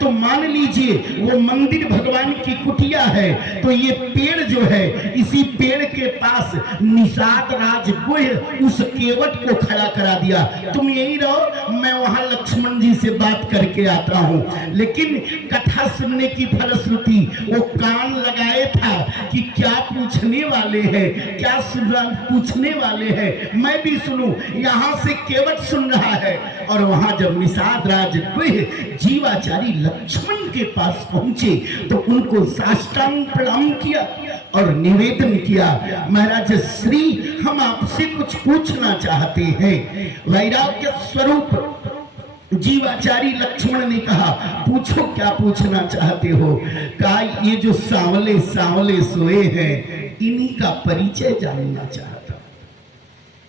तो मान लीजिए वो मंदिर भगवान की कुटिया है, तो ये पेड़ जो है, इसी पेड़ के पास निषाद राज गुह उस केवट को खड़ा करा दिया, तुम यही रहो, मैं वहां लक्ष्मण जी से बात करके आता हूं। लेकिन कथा सुनने की फलश्रुति वो कान लगाए था कि क्या पूछने वाले हैं, क्या पूछने वाले हैं, मैं भी सुनूं। यहां से केवट सुन रहा है, और वहां जब निषाद राज गुह जीवाचारी लक्ष्मण के पास पहुंचे तो उनको साष्टांग प्रणाम किया और निवेदन किया, महाराज श्री हम आपसे कुछ पूछना चाहते हैं। वैराग्य स्वरूप जीवाचारी लक्ष्मण ने कहा, पूछो क्या पूछना चाहते हो। कहा, ये जो सांवले सांवले सोए हैं, इन्हीं का परिचय जानना चाहता हूं।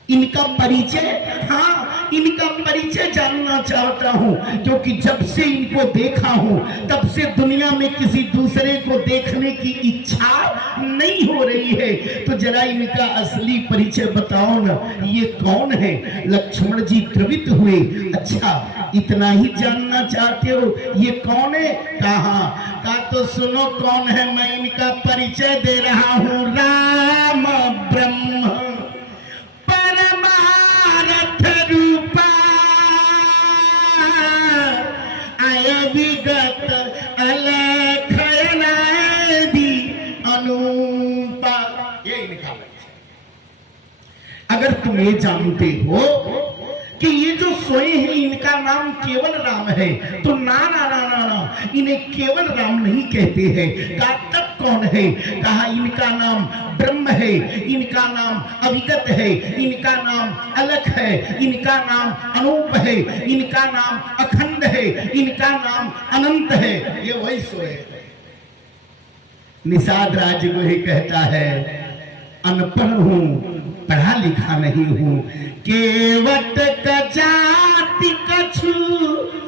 इनका परिचय, हाँ इनका परिचय जानना चाहता हूं, क्योंकि जब से इनको देखा हूं तब से दुनिया में किसी दूसरे को देखने की इच्छा नहीं हो रही है। तो जरा इनका असली परिचय बताओ ना, ये कौन है। लक्ष्मण जी द्रवित हुए, अच्छा इतना ही जानना चाहते हो, ये कौन है। कहा तो सुनो कौन है, मैं इनका परिचय दे रहा हूं। राम ब्रह्म परमारथ रूपा अविगत अलख अनादि अनूपा। ये लिखा है। अगर तुम ये जानते हो कि ये जो सोए हैं इनका नाम केवल राम है, तो ना ना ना ना ना, इन्हें केवल राम नहीं कहते हैं। कहा तब कौन है। कहा इनका नाम ब्रह्म है, इनका नाम अविगत है, इनका नाम अलख है, इनका नाम अनूप है, इनका नाम अखंड है, इनका नाम अनंत है। ये वही सोए। निषाद राज गुह कहता है, अनपढ़ हूं, पढ़ा लिखा नहीं हूं, केवट का जाति कछु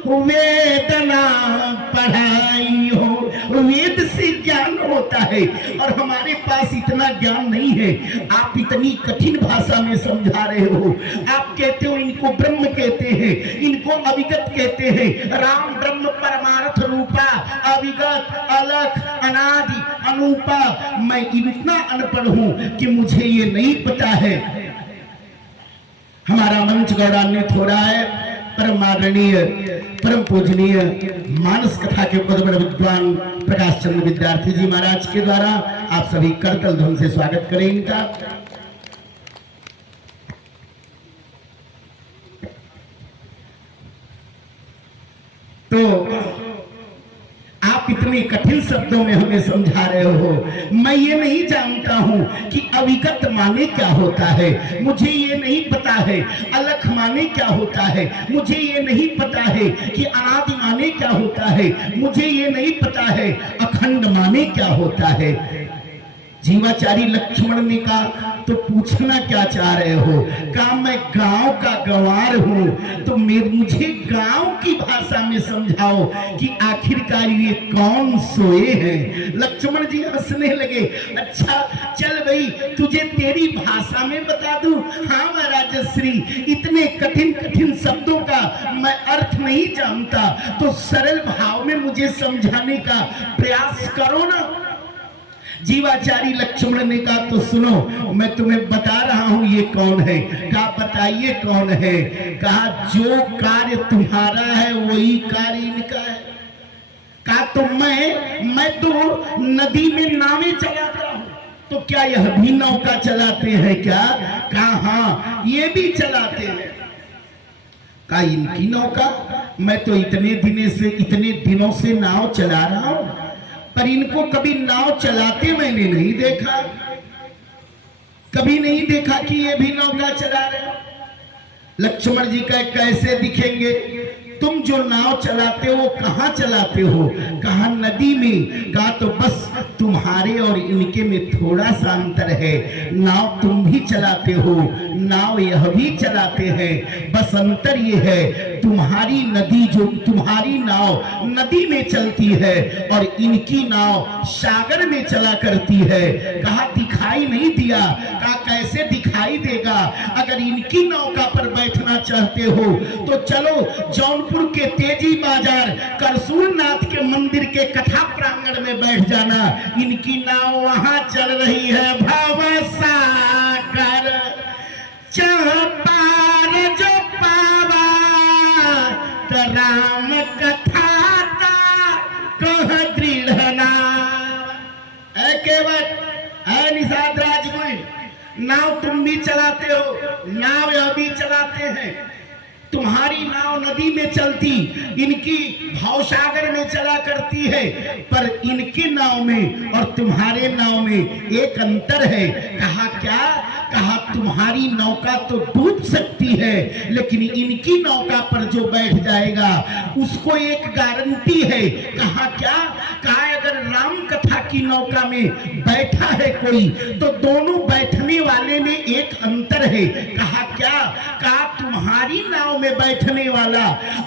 वेदना पढ़ाई हो। वेद से ज्ञान होता है और हमारे पास इतना ज्ञान नहीं है। आप इतनी कठिन भाषा में समझा रहे हो। आप कहते हो इनको ब्रह्म कहते हैं, इनको अविगत कहते हैं। राम ब्रह्म परमार्थ रूपा अविगत अलख अनादि अनूपा। मैं इतना अनपढ़ हूं कि मुझे ये नहीं पता है। हमारा मंच गौरवान्वित हो रहा है परम आदरणीय परम पूजनीय मानस कथा के पद बड़े विद्वान प्रकाश चंद्र विद्यार्थी जी महाराज के द्वारा। आप सभी करतल ध्वनि से स्वागत करें इनका। तो आप इतने कठिन शब्दों में हमें समझा रहे हो, मैं ये नहीं जानता हूं कि अविगत माने क्या होता है, मुझे ये नहीं पता है। अलख माने क्या होता है, मुझे ये नहीं पता है। कि अनादि माने क्या होता है, मुझे ये नहीं पता है। अखंड माने क्या होता है। जीवाचारी लक्ष्मण ने कहा, तो पूछना क्या चाह रहे हो। कहा मैं गांव का गंवार हूं, तो मुझे गांव की भाषा में समझाओ कि आखिरकार ये कौन सोए हैं। लक्ष्मण जी हंसने लगे। अच्छा चल भाई, तुझे तेरी भाषा में बता दूं। हाँ महाराज श्री, इतने कठिन कठिन शब्दों का मैं अर्थ नहीं जानता, तो सरल भाव में मुझे समझाने का प्रयास करो ना। जीवाचारी लक्ष्मण ने कहा, तो सुनो मैं तुम्हें बता रहा हूं ये कौन है। कहा बताइए कौन है। कहा जो कार्य तुम्हारा है वही कार्य इनका है। कहा तो मैं तो नदी में नावें चलाता हूं, तो क्या यह भी नौका चलाते हैं क्या। कहा हाँ ये भी चलाते हैं। कहा इनकी नौका, मैं तो इतने दिनों से नाव चला रहा हूं, पर इनको कभी नाव चलाते मैंने नहीं देखा। कभी नहीं देखा कि ये भी नौका चला रहे हो। लक्ष्मण जी का कैसे दिखेंगे। तुम जो नाव चलाते हो वो कहां चलाते हो। कहा नदी में। कहा तो बस तुम्हारे और इनके में थोड़ा सा अंतर है। नाव तुम भी चलाते हो, नाव यह भी चलाते हैं, बस अंतर ये है तुम्हारी नदी जो तुम्हारी नाव नदी में चलती है और इनकी नाव सागर में चला करती है। कहा दिखाई नहीं दिया। कहा कैसे दिखाई देगा। अगर इनकी नौका पर बैठना चाहते हो तो चलो, जौन जौनपुर के तेजी बाजार करसूलनाथ के मंदिर के कथा प्रांगण में बैठ जाना। इनकी नाव वहां चल रही है। भवसागर चौपार जो पावा तो राम कथा कह दृढ़ नाव। केवल निषाद राजगुरु, नाव तुम भी चलाते हो, नाव यह भी चलाते हैं। तुम्हारी नाव नदी में चलती, इनकी भावसागर में चला करती है। पर इनके नाव में और तुम्हारे नाव में एक अंतर है। कहा क्या? कहा तुम्हारी नौका तो डूब सकती है, लेकिन इनकी नौका पर जो बैठ जाएगा उसको एक गारंटी है। कहा क्या? कहा अगर राम कथा की नौका में बैठा है कोई, तो दोनों बैठने वाले में एक अंतर है। कहा क्या? कहा तुम्हारी नाव में बैठने वाला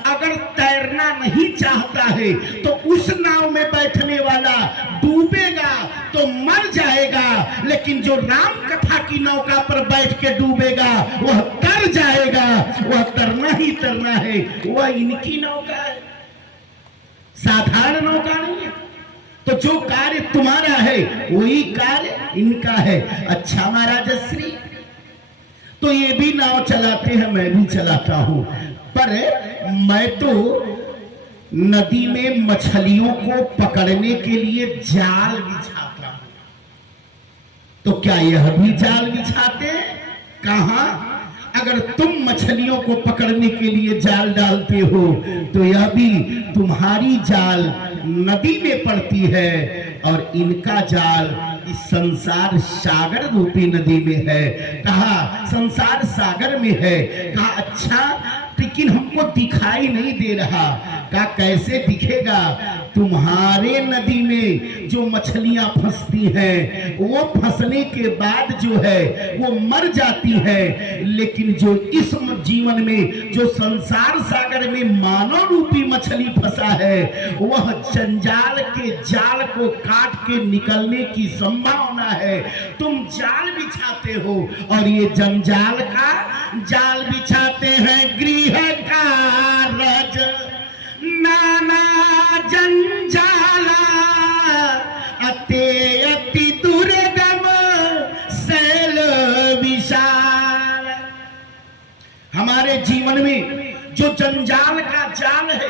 अगर तैरना नहीं चाहता है तो उस नाव में बैठने वाला डूबेगा तो मर जाएगा, लेकिन जो राम कथा की नौका पर बैठ के डूबेगा वह तर जाएगा। वह तरना ही तरना है। वह इनकी नौका है, साधारण नौका नहीं है। तो जो कार्य तुम्हारा है वही कार्य इनका है। अच्छा महाराज श्री, तो ये भी नाव चलाते हैं, मैं भी चलाता हूं, पर मैं तो नदी में मछलियों को पकड़ने के लिए जाल बिछाता हूं। तो क्या यह भी जाल बिछाते हैं? कहां? अगर तुम मछलियों को पकड़ने के लिए जाल डालते हो तो यह भी तुम्हारी जाल नदी में पड़ती है और इनका जाल इस संसार सागर रूपी नदी में है। कहा संसार सागर में है। कहा अच्छा, लेकिन हमको दिखाई नहीं दे रहा। कहा कैसे दिखेगा? तुम्हारे नदी में जो मछलियां फंसती हैं वो फंसने के बाद जो है वो मर जाती है, लेकिन जो इस जीवन में जो संसार सागर में मानव रूपी मछली फंसा है वह जंजाल के जाल को काट के निकलने की संभावना है। तुम जाल बिछाते हो और ये जंजाल का जाल बिछाते हैं। गृह कारज नाना जंजाला अते अति दुर्गम शैल विशाल। हमारे जीवन में जो जंजाल का जाल है,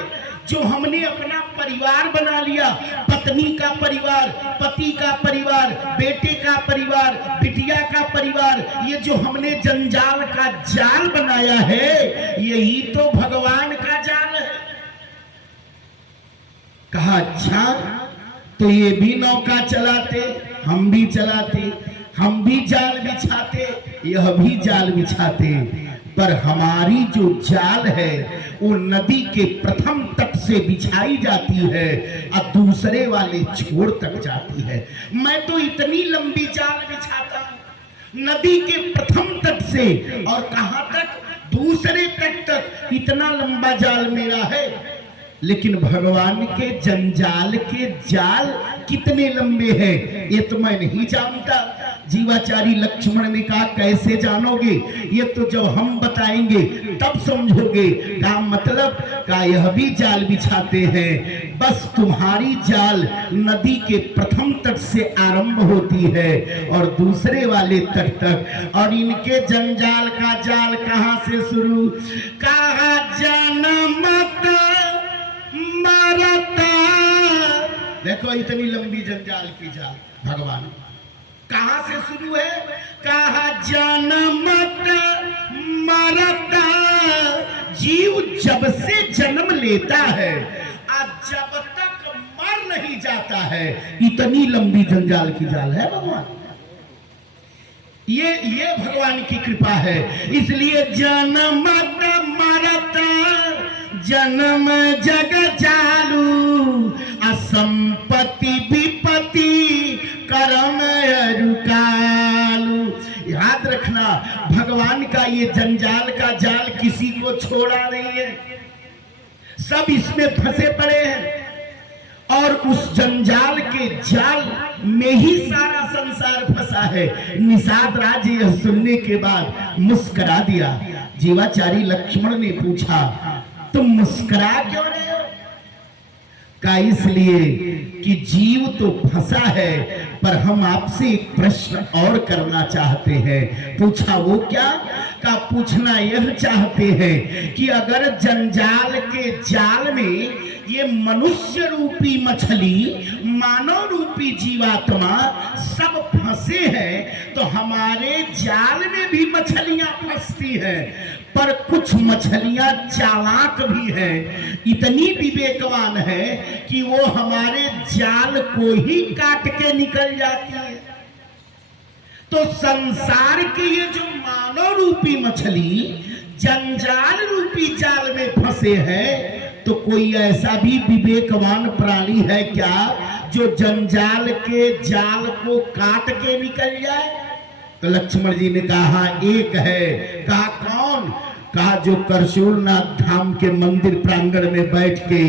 जो हमने अपना परिवार बना लिया, पत्नी का परिवार, पति का परिवार, बेटे का परिवार, बिटिया का परिवार, ये जो हमने जंजाल का जाल बनाया है यही तो भगवान का जाल है। कहा अच्छा, तो ये भी नौका चलाते, हम भी चलाते, हम भी जाल बिछाते, यह भी जाल बिछाते, पर हमारी जो जाल है वो नदी के प्रथम तट से बिछाई जाती है और दूसरे वाले छोर तक जाती है। मैं तो इतनी लंबी जाल बिछाता हूं नदी के प्रथम तट से, और कहां तक? दूसरे तट तक। इतना लंबा जाल मेरा है, लेकिन भगवान के जंजाल के जाल कितने लंबे हैं ये तो मैं नहीं जानता। जीवाचारी लक्ष्मण ने कहा कैसे जानोगे? ये तो जब हम बताएंगे तब समझोगे। का मतलब? का यह भी जाल बिछाते हैं। बस तुम्हारी जाल नदी के प्रथम तट से आरंभ होती है और दूसरे वाले तट तक, और इनके जंजाल का जाल कहां से शुरू? कहा जनमत मरता। देखो इतनी लंबी जंजाल की जाल भगवान कहां से शुरू है? कहा जनमत मरता। जीव जब से जन्म लेता है और जब तक मर नहीं जाता है, इतनी लंबी जंजाल की जाल है भगवान। ये भगवान की कृपा है। इसलिए जनमत मरता जन्म जग चालू, असंपत्ति विपत्ति कर्म रुकालू। याद रखना, भगवान का ये जंजाल का जाल किसी को छोड़ा नहीं है, सब इसमें फंसे पड़े हैं। और उस जंजाल के जाल में ही सारा संसार फंसा है। निषाद राज यह सुनने के बाद मुस्कुरा दिया। जीवाचारी लक्ष्मण ने पूछा तुम मुस्कुरा क्यों रहे हो? का इसलिए कि जीव तो फंसा है, पर हम आपसे एक प्रश्न और करना चाहते हैं। पूछा, वो क्या? का पूछना यह चाहते हैं कि अगर जंजाल के जाल में ये मनुष्य रूपी मछली, मानव रूपी जीवात्मा सब फंसे हैं, तो हमारे जाल में भी मछलियां फंसती हैं, पर कुछ मछलियां चालाक भी हैं, इतनी विवेकवान है कि वो हमारे जाल को ही काट के निकल जाती है। तो संसार के ये जो मानव रूपी मछली जंजाल रूपी जाल में फंसे हैं, तो कोई ऐसा भी विवेकवान प्राणी है क्या जो जंजाल के जाल को काट के निकल जाए? तो लक्ष्मण जी ने कहा, एक है। कहा, कौन? कहा, जो करशूलनाथ धाम के मंदिर प्रांगण में बैठ के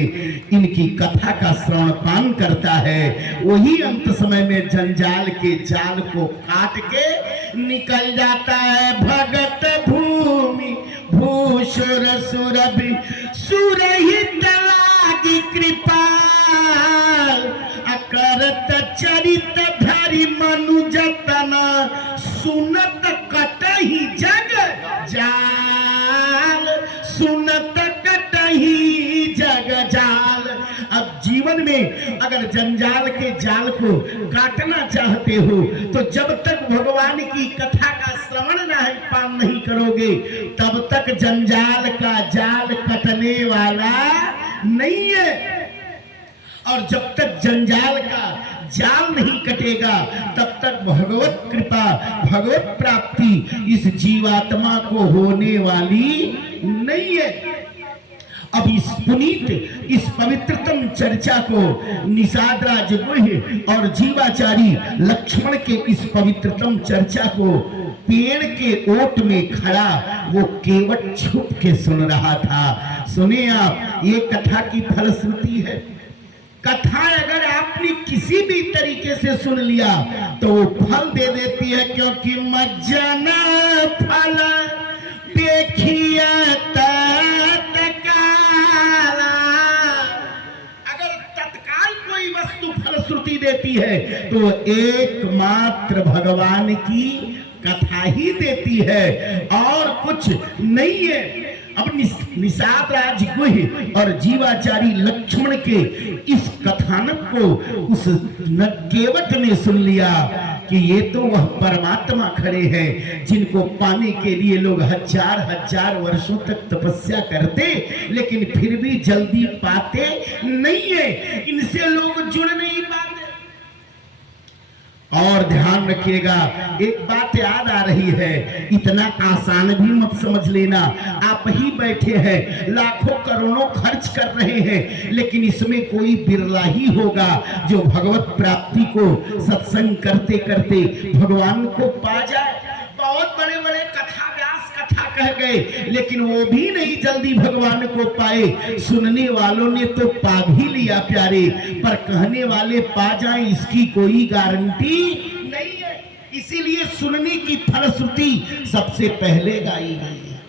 इनकी कथा का श्रवण पान करता है, वही अंत समय में जंजाल के जाल को काट के निकल जाता है। भगत भूमि भूषुर सुरभि सुरहित लागी कृपाल, अकरत चरित धरि मनुजतना, सुनत कटहि जग जाल, सुनत कटहि जग जाल। अब जीवन में अगर जंजाल के जाल को काटना चाहते हो, तो जब तक भगवान की कथा का श्रवण पान नहीं करोगे, तब तक जंजाल का जाल कटने वाला नहीं है। और जब तक जंजाल का जाल नहीं कटेगा, तब तक भगवत कृपा, भगवत प्राप्ति इस जीवात्मा को होने वाली नहीं है। अब इस पुनीत, इस पवित्रतम चर्चा को निषाद राज गुह और जीवाचारी लक्ष्मण के इस पवित्रतम चर्चा को पेड़ के ओट में खड़ा वो केवट छुप के सुन रहा था। सुने आप, ये कथा की फलश्रुति है। कथा अगर आपने किसी भी तरीके से सुन लिया तो वो फल दे देती है, क्योंकि मज्जन फल देखिए तत्काला। अगर तत्काल कोई वस्तु फलश्रुति देती है तो एकमात्र भगवान की कथा ही देती है, और कुछ नहीं है। अब निषाद राज गुह और जीवाचारी लक्ष्मण के इस कथानक को उस केवट ने सुन लिया कि ये तो वह परमात्मा खड़े हैं, जिनको पाने के लिए लोग हजार हजार वर्षों तक तपस्या करते, लेकिन फिर भी जल्दी पाते नहीं है। इनसे लोग जुड़ नहीं पाते। और ध्यान रखिएगा, एक बात याद आ रही है, इतना आसान भी मत समझ लेना। आप ही बैठे हैं, लाखों करोड़ों खर्च कर रहे हैं, लेकिन इसमें कोई बिरला ही होगा जो भगवत प्राप्ति को सत्संग करते करते भगवान को पा जाए। बहुत बड़े बड़े कथा व्यास कथा कह गए, लेकिन वो भी नहीं जल्दी भगवान को पाए। सुनने वालों ने तो पा भी लिया प्यारे, पर कहने वाले पा जाएं इसकी कोई गारंटी नहीं है। इसीलिए सुनने की फलश्रुति सबसे पहले गाई गई है।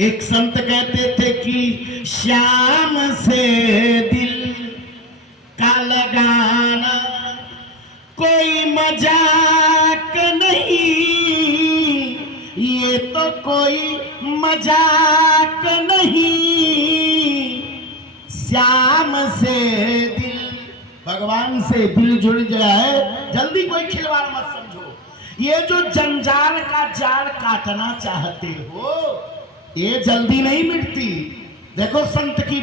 एक संत कहते थे कि श्याम से दिल का लगाना कोई मजाक नहीं, ये तो कोई मजाक नहीं। श्याम से दिल, भगवान से दिल जुड़ जाए, जल्दी कोई खिलवाड़ मत समझो। ये जो जंजाल का जाल काटना चाहते हो, ये जल्दी नहीं मिटती। देखो संत की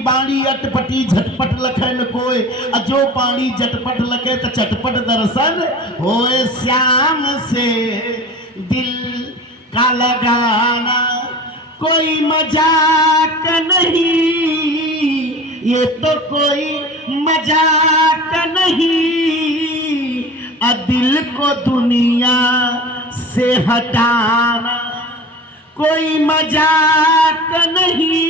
बाणी अटपटी झटपट लखे न कोय, जो पानी झटपट लखे तो चटपट दर्शन होए। श्याम से दिल का लगाना कोई मजाक नहीं, ये तो कोई मजाक नहीं। दिल को दुनिया से हटाना कोई मजाक नहीं।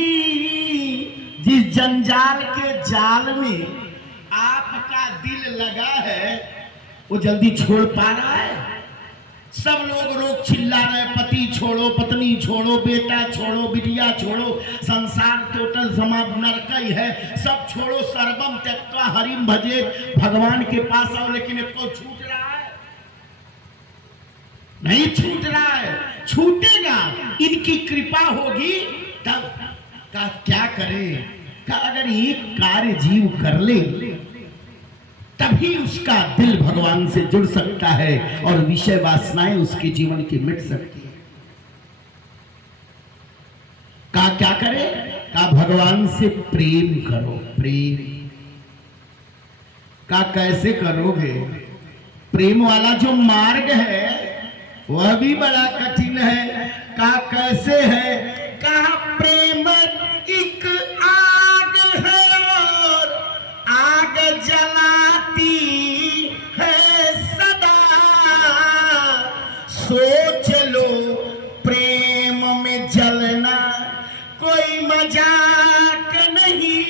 जिस जंजाल के जाल में आपका दिल लगा है, वो जल्दी छोड़ पा रहा है? सब लोग रोक चिल्ला रहे, पति छोड़ो, पत्नी छोड़ो, बेटा छोड़ो, बिटिया छोड़ो, संसार टोटल समाज नरक ही है, सब छोड़ो, सर्वम त्यक्त्वा हरिम भजे, भगवान के पास आओ। लेकिन एक को छूट रहा है, नहीं छूट रहा है, छूटेगा, इनकी कृपा होगी तब। का क्या करें, का अगर एक कार्य जीव कर ले तभी उसका दिल भगवान से जुड़ सकता है और विषय वासनाएं उसके जीवन की मिट सकती है। का क्या करे, का भगवान से प्रेम करो। प्रेम का कैसे करोगे, प्रेम वाला जो मार्ग है वह भी बड़ा कठिन है। का कैसे है, का प्रेम एक आग है और आग जलाती है सदा। सोच लो प्रेम में जलना कोई मजाक नहीं,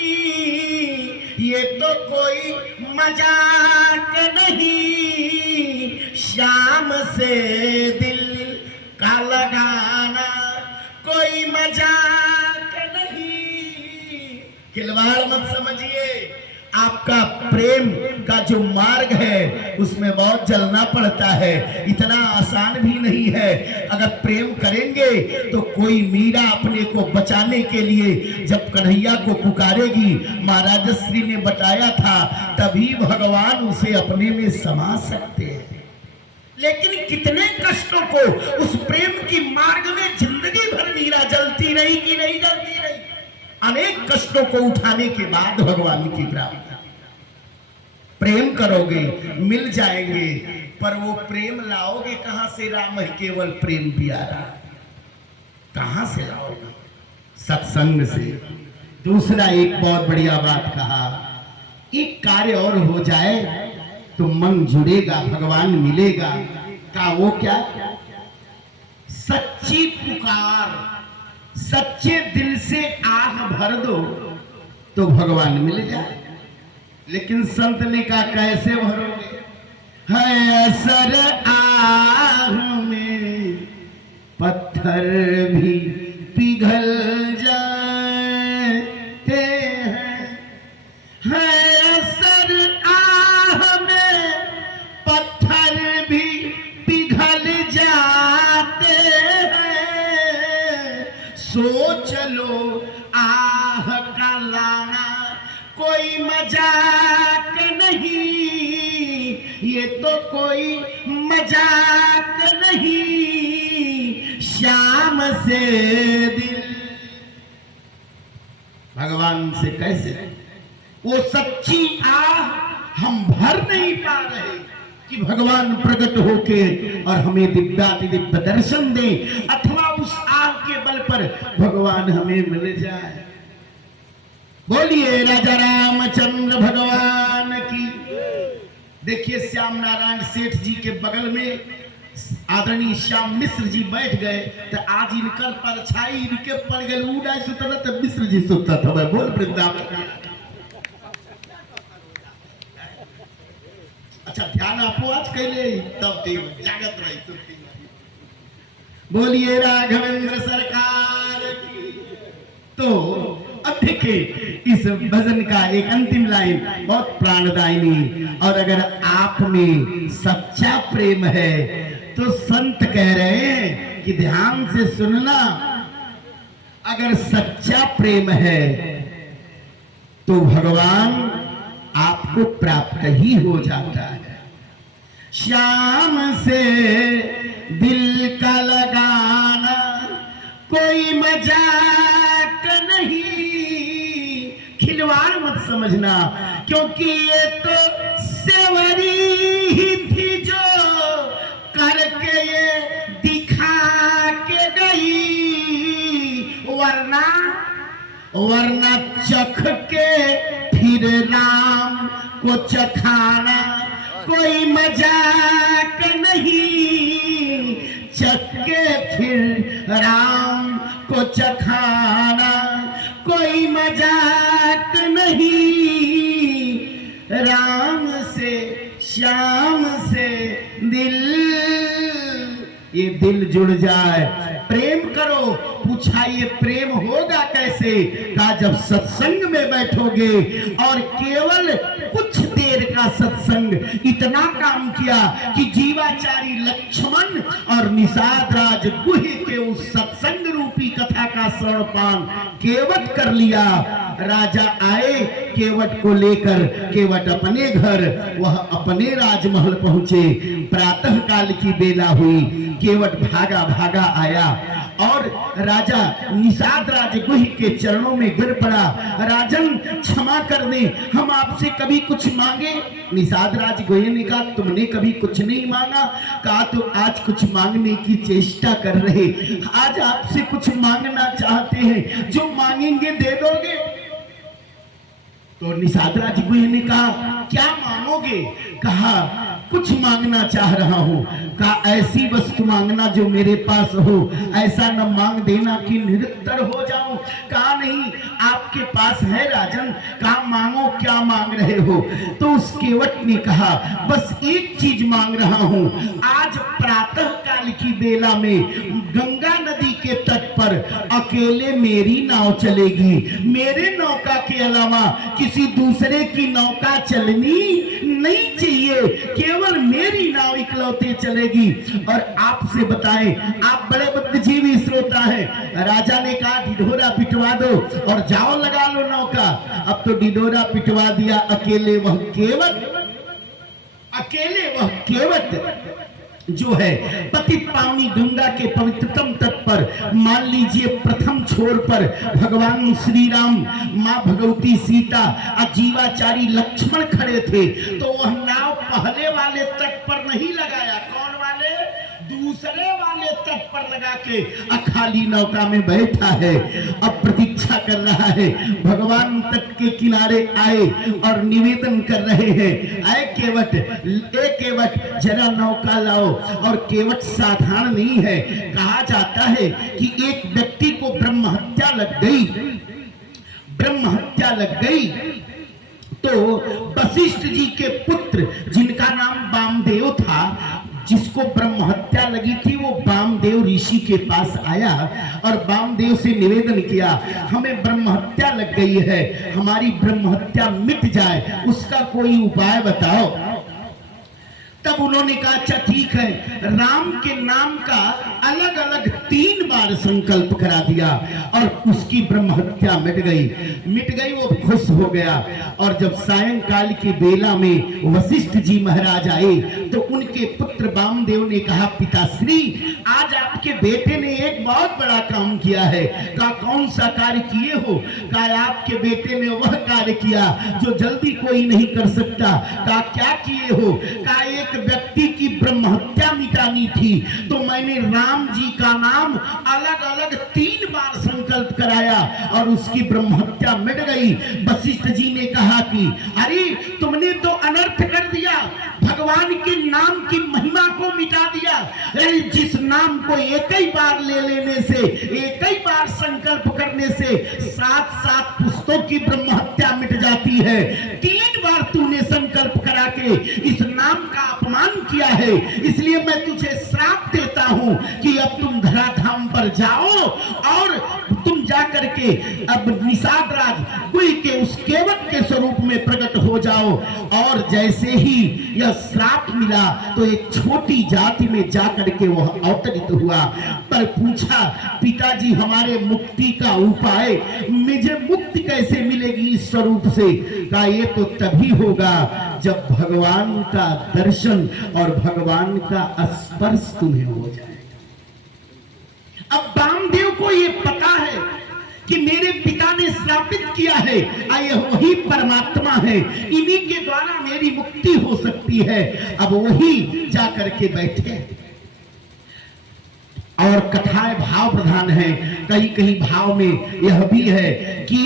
ये तो कोई मजाक नहीं। शाम से दिल का लगाना कोई मजाक नहीं। खिलवाड़ मत समझिए, आपका प्रेम का जो मार्ग है उसमें बहुत जलना पड़ता है, इतना आसान भी नहीं है। अगर प्रेम करेंगे तो कोई मीरा अपने को बचाने के लिए जब कन्हैया को पुकारेगी, महाराज श्री ने बताया था, तभी भगवान उसे अपने में समा सकते हैं। लेकिन कितने कष्टों को उस प्रेम की मार्ग में जिंदगी भर मीरा जलती रही कि नहीं जलती रही। अनेक कष्टों को उठाने के बाद भगवान की प्राप्ति। प्रेम करोगे मिल जाएंगे, पर वो प्रेम लाओगे कहां से? राम है केवल प्रेम प्यारा, कहां से लाओगे? सत्संग से। दूसरा एक बहुत बढ़िया बात कहा, एक कार्य और हो जाए तो मन जुड़ेगा, भगवान मिलेगा। का वो क्या? सच्ची पुकार, सच्चे दिल से आह भर दो तो भगवान मिल जाए। लेकिन संत ने कहा कैसे भरोगे? है असर आह में पत्थर भी पिघल जाते हैं। है असर आह में पत्थर भी पिघल जाते हैं। सोच लो आह का लाना कोई मजाक नहीं, ये तो कोई मजाक नहीं। शाम से दिल भगवान से कैसे, वो सच्ची आह हम भर नहीं पा रहे कि भगवान प्रकट होके और हमें दिव्याति दिव्य दर्शन दे, अथवा उस आह के बल पर भगवान हमें मिल जाए। बोलिए राजा रामचंद्र भगवान की। देखिए श्याम नारायण सेठ जी के बगल में आदरणीय श्याम मिश्र जी बैठ गए, तो आज इनकर परछाई इनके पड़ गए। उड़ा सुतरा तब मिश्र जी सुतता था। मैं बोल वृंदावन। अच्छा ध्यान आपो आज कैले तब जागत रही। बोलिए राघवेंद्र सरकार की। तो अब देखिए इस भजन का एक अंतिम लाइन बहुत प्राणदायिनी। और अगर आप में सच्चा प्रेम है तो संत कह रहे हैं कि ध्यान से सुनना, अगर सच्चा प्रेम है तो भगवान आपको प्राप्त ही हो जाता है। श्याम से दिल का लगाना कोई मजाक नहीं। खिलवाड़ मत समझना, क्योंकि ये तो सेवरी ही थी जो करके ये दिखा के गई, वरना चख के फिर राम को चखाना कोई मजाक नहीं। चख के फिर राम को चखाना कोई मजाक नहीं। राम से श्याम से दिल, ये दिल जुड़ जाए प्रेम करो। पूछा ये प्रेम होगा कैसे? कहा जब सत्संग में बैठोगे और केवल कुछ देर का सत्संग इतना काम किया कि जीवाचारी लक्ष्मण और निषाद राज गुहि के उस सत्संग रूपी कथा का श्रवणपान केवट कर लिया। राजा आए केवट को लेकर, केवट अपने घर, वह अपने राजमहल पहुंचे। प्रातः काल की बेला हुई, केवट भागा भागा आया और राजा निषाद राज गुहि के चरणों में गिर पड़ा। राजन क्षमा कर दे, हम आपसे कभी कुछ मांगे? निषाद राज गुहि ने कहा तुमने कभी कुछ नहीं मांगा। कहा तो आज कुछ मांगने की चेष्टा कर रहे, आज आपसे कुछ मांगना चाहते हैं, जो मांगेंगे दे दोगे? तो निषाद राज गुहि ने कहा क्या मांगोगे? कहा कुछ मांगना चाह रहा हूं। कहा ऐसी वस्तु मांगना जो मेरे पास हो, ऐसा न मांग देना कि निरुत्तर हो जाऊं। कहा नहीं, आपके पास है राजन। कहा मांगो, क्या मांग रहे हो? तो उस केवट ने कहा बस एक चीज मांग रहा हूं, आज प्रातः काल की बेला में गंगा नदी के तट पर अकेले मेरी नाव चलेगी, मेरे नौका के अलावा किसी दूसरे की नौका चलनी नहीं चाहिए, केवल मेरी नाव इकलौते चलेगी। और आपसे बताएं, आप बड़े बुद्धिजीवी श्रोता हैं। राजा ने कहा ढिढोरा पिटवा दो और जाओ लगा लो नौका। अब तो ढिढोरा पिटवा दिया। अकेले वह केवट जो है पतित पावनी गंगा के पवित्रतम तट पर, मान लीजिए प्रथम छोर पर भगवान श्री राम, मां भगवती सीता और जीवाचारी लक्ष्मण खड़े थे। तो वह नाव पहले वाले तट पर नहीं लगाया। कौन वाले? दूसरे वाले तट पर लगा के खाली नौका में बैठा है। अब प्रतीक्षा कर रहा है। भगवान तट के किनारे आए और निवेदन कर रहे हैं, आए केवट, ए केवट जरा नौका लाओ। और केवट साधारण नहीं है। कहा जाता है कि एक व्यक्ति को ब्रह्म हत्या लग गई तो वशिष्ठ जी के पुत्र जिनका नाम वामदेव था, जिसको ब्रह्म हत्या लगी थी, वो वामदेव ऋषि के पास आया और वामदेव से निवेदन किया हमें ब्रह्म हत्या लग गई है, हमारी ब्रह्म हत्या मिट जाए, उसका कोई उपाय बताओ। तब उन्होंने कहा अच्छा ठीक है, राम के नाम का अलग अलग 3 बार संकल्प करा दिया और उसकी ब्रह्म हत्या मिट गई। वो खुश हो गया। और जब सायंकाल की बेला में वशिष्ठ जी महाराज आए तो उनके पुत्र वामदेव ने कहा पिताश्री, आज आपके बेटे ने एक बहुत बड़ा काम किया है। कहा कौन सा कार्य किए हो? कहा आपके बेटे ने वह कार्य किया जो जल्दी कोई नहीं कर सकता। कहा क्या किए हो? कहा एक व्यक्ति की ब्रह्म हत्या मिटानी थी तो मैंने राम जी का नाम अलग अलग 3 बार संकल्प कराया और उसकी ब्रह्म हत्या मिट गई। वशिष्ठ जी ने कहा कि अरे तुमने तो अनर्थ कर दिया, भगवान के नाम की महिमा को मिटा दिया। जिस नाम को एक ही बार ले लेने से, एक ही बार संकल्प करने से 7 पुस्तों की ब्रह्म हत्या मिट जाती है, 3 बार तूने संकल्प करा के इस नाम का अपमान किया है। इसलिए मैं तुझे श्राप देता हूं कि अब तुम धराधाम पर जाओ और तुम जाकर के अब निषाद राज गुहि के उस केवट के स्वरूप में प्रकट हो जाओ। और जैसे ही यह श्राप मिला तो एक छोटी जाति में जाकर के वह अवतरित हुआ। पर पूछा पिताजी हमारे मुक्ति का उपाय, मुझे मुक्ति कैसे मिलेगी इस स्वरूप से? कहा ये तो तभी होगा जब भगवान का दर्शन और भगवान का स्पर्श तुम्हें हो जाए। अब वामदेव को ये पता है कि मेरे पिता ने श्रापित किया है, ये वही परमात्मा है, इन्हीं के द्वारा मेरी मुक्ति हो सकती है। अब वही जाकर के बैठे और कथाएं भाव प्रधान है। कहीं कहीं भाव में यह भी है कि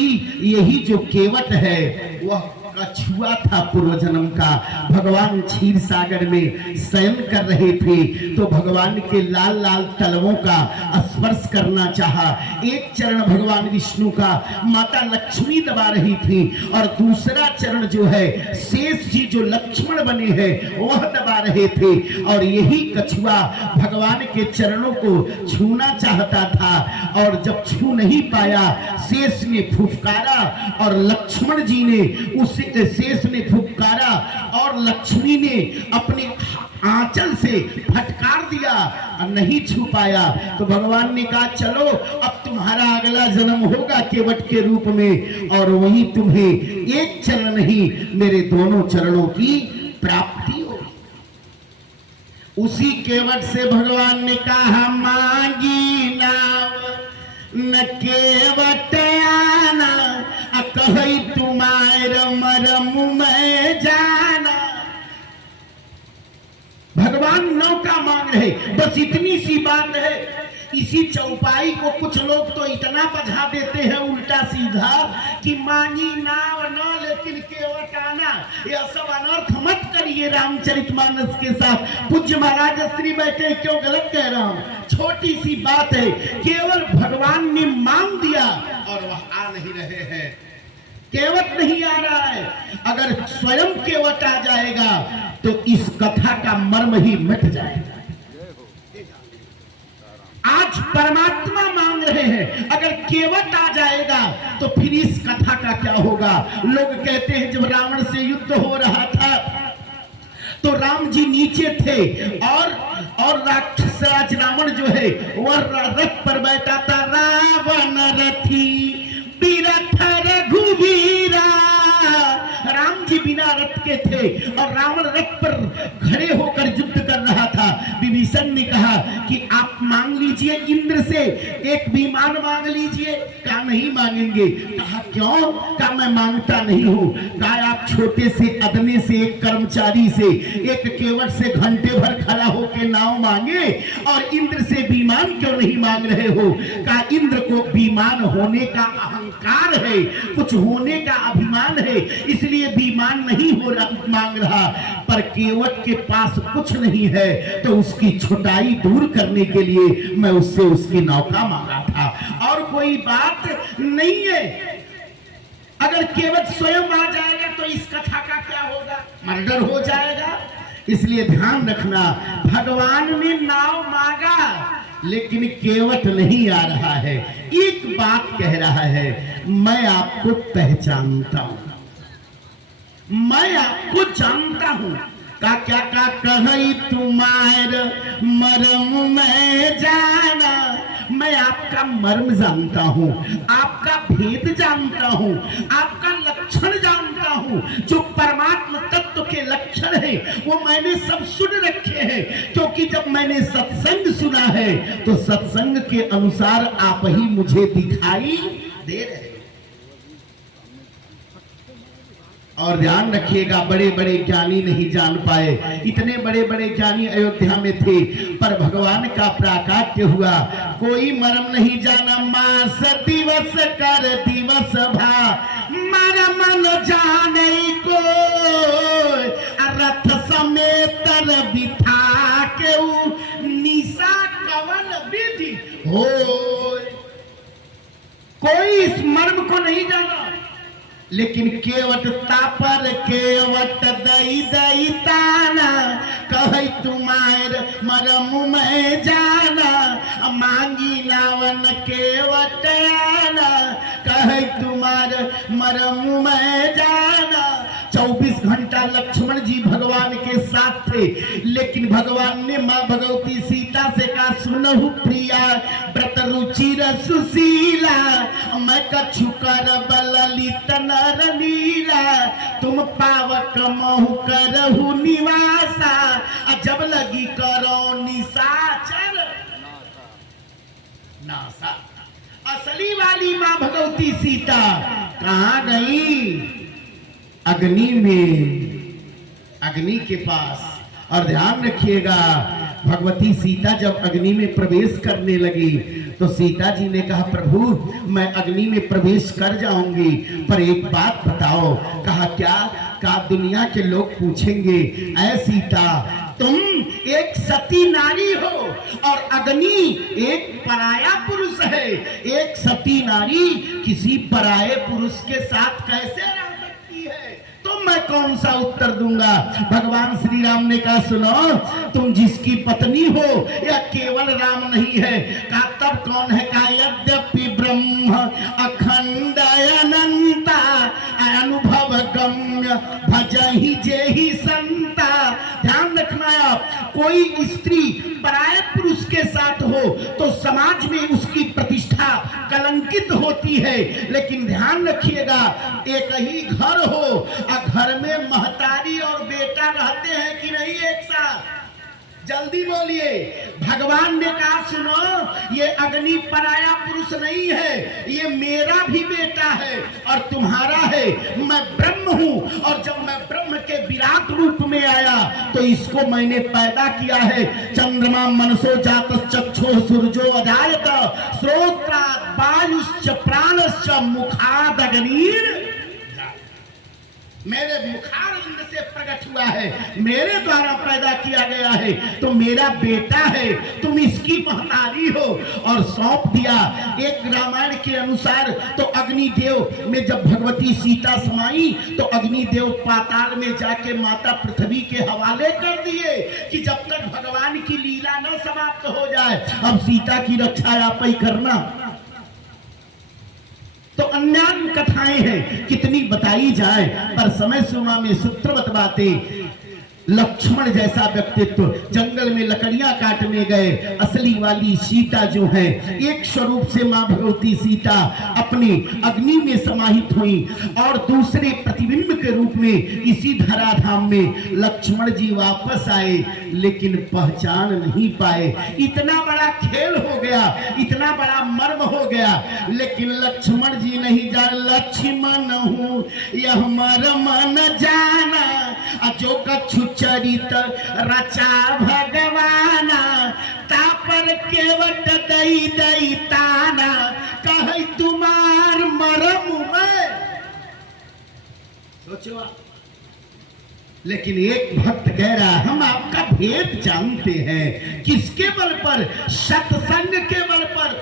यही जो केवट है वह कछुआ हुआ था पूर्व जन्म का। भगवान क्षीर सागर में शयन कर रहे थे तो भगवान के लाल लाल तलवों का स्पर्श करना चाहा। एक चरण भगवान विष्णु का माता लक्ष्मी दबा रही थी और दूसरा चरण जो है शेष जी जो लक्ष्मण बने हैं वह दबा रहे थे। और यही कछुआ भगवान के चरणों को छूना चाहता था और जब छू नहीं पाया शेष ने फुफकारा और लक्ष्मण जी ने उस शेष ने फुफकारा और लक्ष्मी ने अपने आंचल से फटकार दिया और नहीं छू पाया। तो भगवान ने कहा चलो अब तुम्हारा अगला जन्म होगा केवट के रूप में और वहीं तुम्हें एक चरण नहीं मेरे दोनों चरणों की प्राप्ति होगी। उसी केवट से भगवान ने कहा मांगी नाव न केवट आना कही तुम्हारे मरम में जाना। भगवान नौका मांग रहे, बस इतनी सी बात है। इसी चौपाई को कुछ लोग तो इतना बजा देते हैं उल्टा सीधा कि मांगी नाव न लेकिन केवट आना। यह सब अनर्थ मत करिए रामचरितमानस के साथ। पूज्य महाराज श्री बैठे क्यों गलत कह रहा हूं, छोटी सी बात है। केवल भगवान ने मांग दिया और वह आ नहीं रहे हैं, केवट नहीं आ रहा है। अगर स्वयं केवट आ जाएगा तो इस कथा का मर्म ही मिट जाएगा। आज परमात्मा मांग रहे हैं, अगर केवट आ जाएगा तो फिर इस कथा का क्या होगा। लोग कहते हैं जब रावण से युद्ध हो रहा था तो राम जी नीचे थे और राक्षसराज रावण जो है वह रथ पर बैठा था। रावण रथी बिरथ रघुवीरा, राम जी बिना रथ के थे और रावण रथ पर खड़े होकर युद्ध कर रहा था। विभीषण ने कहा कि आप मांग लीजिए इंद्र से एक विमान मांग लीजिए। कहा नहीं मांगेंगे। कहा क्यों? कहा मैं मांगता नहीं हूं। कहा आप छोटे से अदने से एक कर्मचारी से एक केवट से घंटे भर खड़ा होकर नाव मांगे और इंद्र से विमान क्यों नहीं मांग रहे हो? कहा इंद्र को विमान होने का अहंकार है, कुछ होने का अभिमान है, इसलिए विमान नहीं हो रहा मांग रहा। पर केवट के पास कुछ नहीं है तो उसकी छोटाई दूर करने के लिए मैं उससे उसकी नौका मांगा था और कोई बात नहीं है। अगर केवट स्वयं आ जाएगा तो इस कथा का क्या होगा, मर्डर हो जाएगा। इसलिए ध्यान रखना, भगवान ने नाव मांगा लेकिन केवट नहीं आ रहा है। एक बात कह रहा है, मैं आपको पहचानता हूं, मैं आपको जानता हूं। का क्या का कही तुम्हारे मर्म में जाना, मैं आपका मर्म जानता हूं, आपका भेद जानता हूं, आपका लक्षण जानता हूं। जो परमात्मा तत्व के लक्षण है वो मैंने सब सुन रखे हैं, क्योंकि जब मैंने सत्संग सुना है तो सत्संग के अनुसार आप ही मुझे दिखाई दे रहे हैं। और ध्यान रखिएगा, बड़े बड़े ज्ञानी नहीं जान पाए। इतने बड़े बड़े ज्ञानी अयोध्या में थे पर भगवान का प्राकाट्य हुआ, कोई मर्म नहीं जाना। मास दिवस कर दिवस भा मर्म न जाने को, रथ समेत बिठा के निशा कवन विधि हो। कोई इस मर्म को नहीं जाना, लेकिन केवट तापर केवट दई दई ताना, कहे तुम्हारे मरम में जाना। मांगी नावन केवट आना, कहे तुम्हारे मरम में जाना। 24 घंटा लक्ष्मण जी भगवान के साथ थे, लेकिन भगवान ने मां भगवती सीता से कहा सुनहु प्रिया व्रत रुचिर सुशीला, मैं कछु कर बल लित नर लीला। तुम पावक महु करहु निवासा, जब लगी करो निशाचर नासा। असली वाली मां भगवती सीता कहां गई? अग्नि में, अग्नि के पास। और ध्यान रखिएगा, भगवती सीता जब अग्नि में प्रवेश करने लगी तो सीता जी ने कहा, प्रभु मैं अग्नि में प्रवेश कर जाऊंगी, पर एक बात बताओ। कहा क्या? कहा दुनिया के लोग पूछेंगे, ऐ सीता तुम एक सती नारी हो और अग्नि एक पराया पुरुष है, एक सती नारी किसी पराये पुरुष के साथ कैसे रह सकती है? तो मैं कौन सा उत्तर दूंगा? भगवान श्री राम ने कहा, सुनो, तुम जिसकी पत्नी हो यह केवल राम नहीं है। कहा तब कौन है? कहा यद्यपि ब्रह्म अखंड अनंता अनुभव गम्य भजहि जेहि संता। ध्यान रखना आप, कोई स्त्री पराये पुरुष के साथ हो तो समाज में उसकी प्रतिष्ठा कलंकित होती है। लेकिन ध्यान रखिएगा, एक ही घर हो और घर में महतारी और बेटा रहते हैं कि नहीं एक साथ? जल्दी बोलिए। भगवान ने कहा, सुनो, ये अग्नि पराया पुरुष नहीं है, ये मेरा भी बेटा है और तुम्हारा है। मैं ब्रह्म हूं और जब मैं ब्रह्म के विराट रूप में आया तो इसको मैंने पैदा किया है। चंद्रमा मनसो जातश्च चक्षुः सूर्यो अजायत श्रोत्रात् वायुश्च प्राणश्च मुखाद् अग्निर्। मेरे मुखारविंद से प्रकट हुआ है, मेरे द्वारा पैदा किया गया है, तो मेरा बेटा है, तुम इसकी महतारी हो। और सौंप दिया। एक रामायण के अनुसार तो अग्निदेव में जब भगवती सीता समाई तो अग्निदेव पाताल में जाके माता पृथ्वी के हवाले कर दिए कि जब तक भगवान की लीला न समाप्त हो जाए अब सीता की रक्षा आप ही करना। तो अन्य कथाएं हैं, कितनी बताई जाए, पर समय सीमा में सूत्रवत बातें। लक्ष्मण जैसा व्यक्तित्व जंगल में लकड़ियां काटने गए, असली वाली सीता जो है, एक स्वरूप से मां भगवती सीता अपनी अग्नि में समाहित हुई और दूसरे प्रतिबिंब के रूप में इसी धराधाम में लक्ष्मण जी वापस आए, लेकिन पहचान नहीं पाए। इतना बड़ा खेल हो गया, इतना बड़ा मर्म हो गया, लेकिन लक्ष्मण जी नहीं जान। लक्ष्मण हूं यह मर्म न जाना, जो कछु चरित रचा भगवाना, तापर केवट दई दई ताना, कहे तुम्हार मरम में। सोचो आप। लेकिन एक भक्त कह रहा, हम आपका भेद जानते हैं। किसके बल पर? सत्संग के बल पर।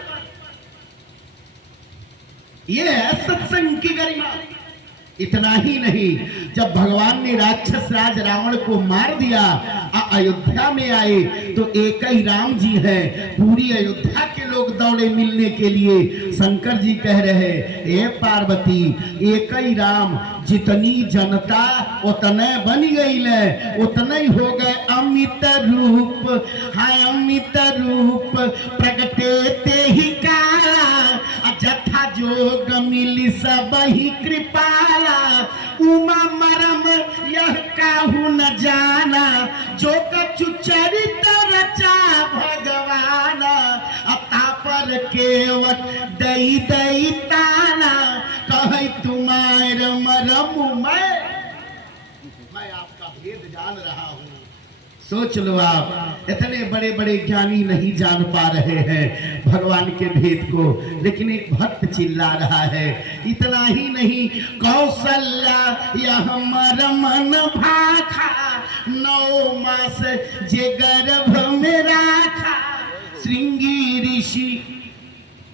यह है सत्संग की गरिमा। इतना ही नहीं, जब भगवान ने राक्षस राज रावण को मार दिया, अयोध्या में आए तो एक ही राम जी हैं। पूरी अयोध्या के लोग दौड़े मिलने के लिए। शंकर जी कह रहे, हे पार्वती, एक ही राम, जितनी जनता उतने बन गई ले, उतने ही हो गए अमित रूप। हाय अमित रूप प्रगटे ते ही काला, जथा जोग मिली सब ही कृपाला। उमा मरम यह काहू न जाना, जो कछु चरित रचा भगवाना, तापर केवट दई दई ताना, कहे तुम्हार मरम मैं आपका भेद जान रहा हूं। सोच लो आप, इतने बड़े बड़े ज्ञानी नहीं जान पा रहे हैं भगवान के भेद को, लेकिन एक भक्त चिल्ला रहा है। इतना ही नहीं, कौशल्या यह मरमन भाखा, 9 मास जे गर्भ में राखा। श्रृंगी ऋषि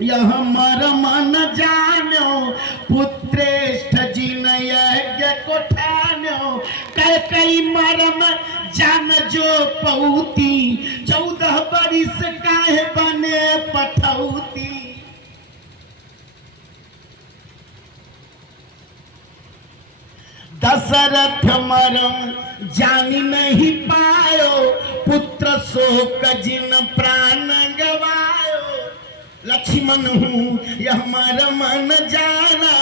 यह मरमन जानो, पुत्रेष्ठ जिन यज्ञ को ठानो। कई मरम जान जो पौती, 14 बरिस काहे बने पठौती। दशरथ मरम जानी नहीं पायो, पुत्र शोक जिन प्राण गवायो। लक्ष्मण हूँ यह मरम न जाना,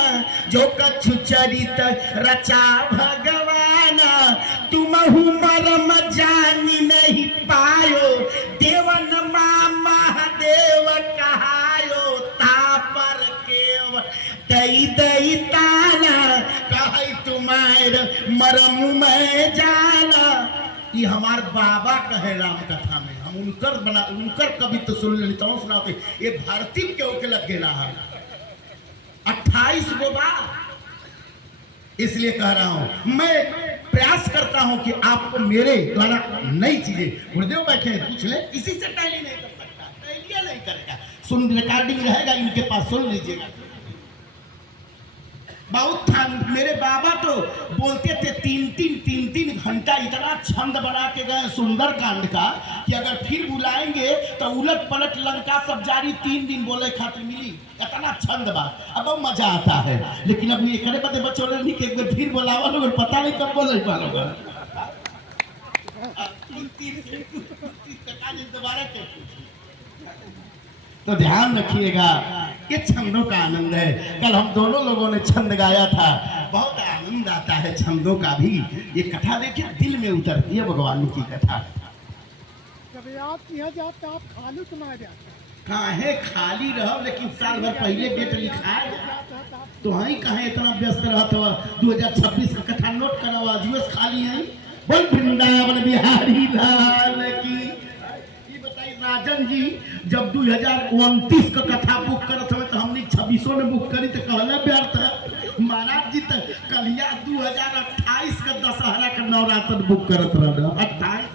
जो कछु चरित रचा भगवाना। तुम हूँ मरम जानी नहीं पायो, देवन माँ महादेव कहायो। तापर केव दई दई ताना, कहे तुम्हार मरम मैं जाना। कि हमार बाबा कहे राम कथा में हम उनकर कवित्व सुन लेता हूँ सुनाते ये भारती क्यों के लग गया है 28 गो बार। इसलिए कह रहा हूं मैं प्रयास करता हूं कि आपको मेरे द्वारा नई चीजें गुरुदेव बैठे हैं पूछ ले किसी से टैली नहीं कर सकता टैलिया नहीं करेगा सुन रिकॉर्डिंग रहेगा इनके पास सुन लीजिएगा। बहुत था मेरे बाबा तो बोलते थे तीन घंटा इतना छंद बना के गए सुंदर कांड का कि अगर फिर बुलाएंगे तो उलट पलट लंका सब जारी 3 दिन बोले खातिर मिली इतना छंद बा अब मजा आता है। लेकिन अब ये करे बदे बच्चों ने नहीं एक बार फिर बुलावा लोग पता नहीं कब बोले पालोगा दोबारा तो ध्यान रखिएगा ये छंदों का आनंद है। कल हम दोनों लोगों ने छंद गाया था बहुत आनंद आता है छंदों का भी। ये कथा देखिए दिल में उतरती है भगवान की कथा। जब आप किया जाता आप खाली सुना जाता काहे खाली रहो लेकिन साल भर पहले डेट लिखा है तो हाई कहे इतना व्यस्त रहा था 2026 का कथा नोट करा दिवस खाली है। बोल वृंदावन बिहारी लाल की। राजन जी जब 2029 का कथा बुक करत हुए तो हमने 26 ने बुक करी तो कहले व्यर्थ है। महाराज जी तो कलिया 2028 का दशहरा का नवरात्र बुक करत रहा 28